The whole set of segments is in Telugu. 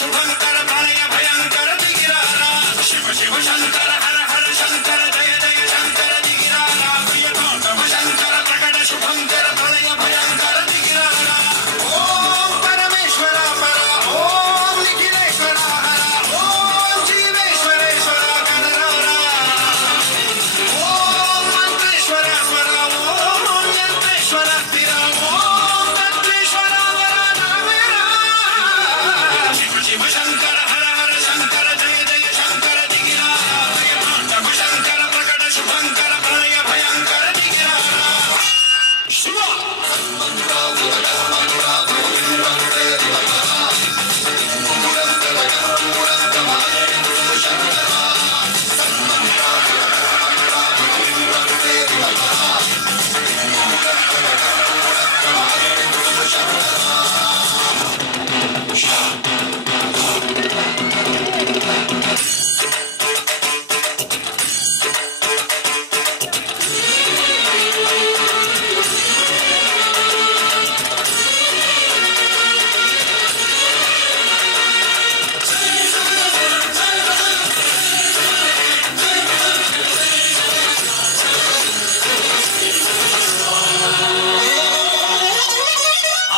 శుభంకర ప్రళయ భయంకర దిగిరారా శివ శివ శంకర హర హర శంకర జయ జయ శంకర దిగిరారా ప్రియతమ శంకర ప్రకట శుభంకర ప్రళయ భయంకర దిగిరారా ఓం పరమేశ్వర పర ఓం నిఖిలేశ్వర హర ఓం జీవేశ్వరేశ్వర కనరారా ఓం మంత్రేశ్వర స్వర ఓం యంత్రేశ్వర స్థిర ఓం తంత్రేశ్వర వర నామేరా శివ శివ శంకర హర హర శంకర జయ జయ శంకర దిగిరారా ప్రియతమ శంకర ప్రకట శుభంకర ప్రళయ భయంకర దిగిరారా శివ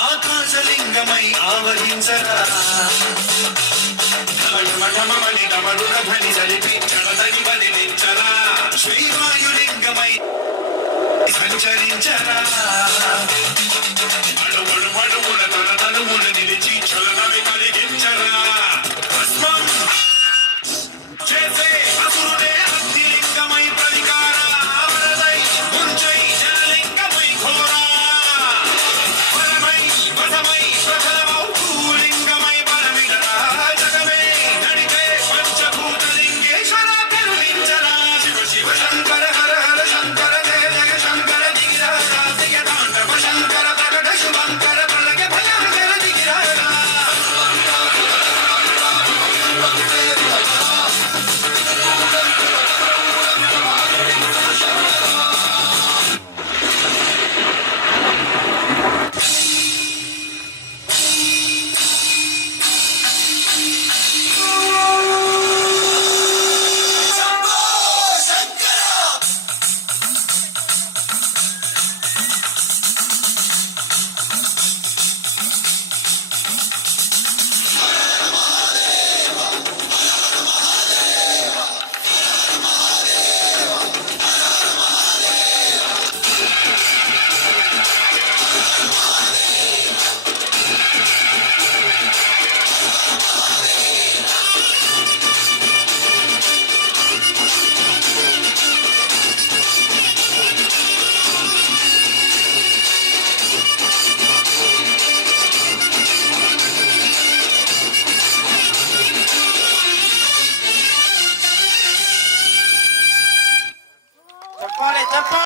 ఆకాశలింగమై ఆవహించరా ఘమఘమమణి గమరుణ ధ్వని సలిపి జడతని బలిలించరా శ్రీవాయులింగమై సంచరించరా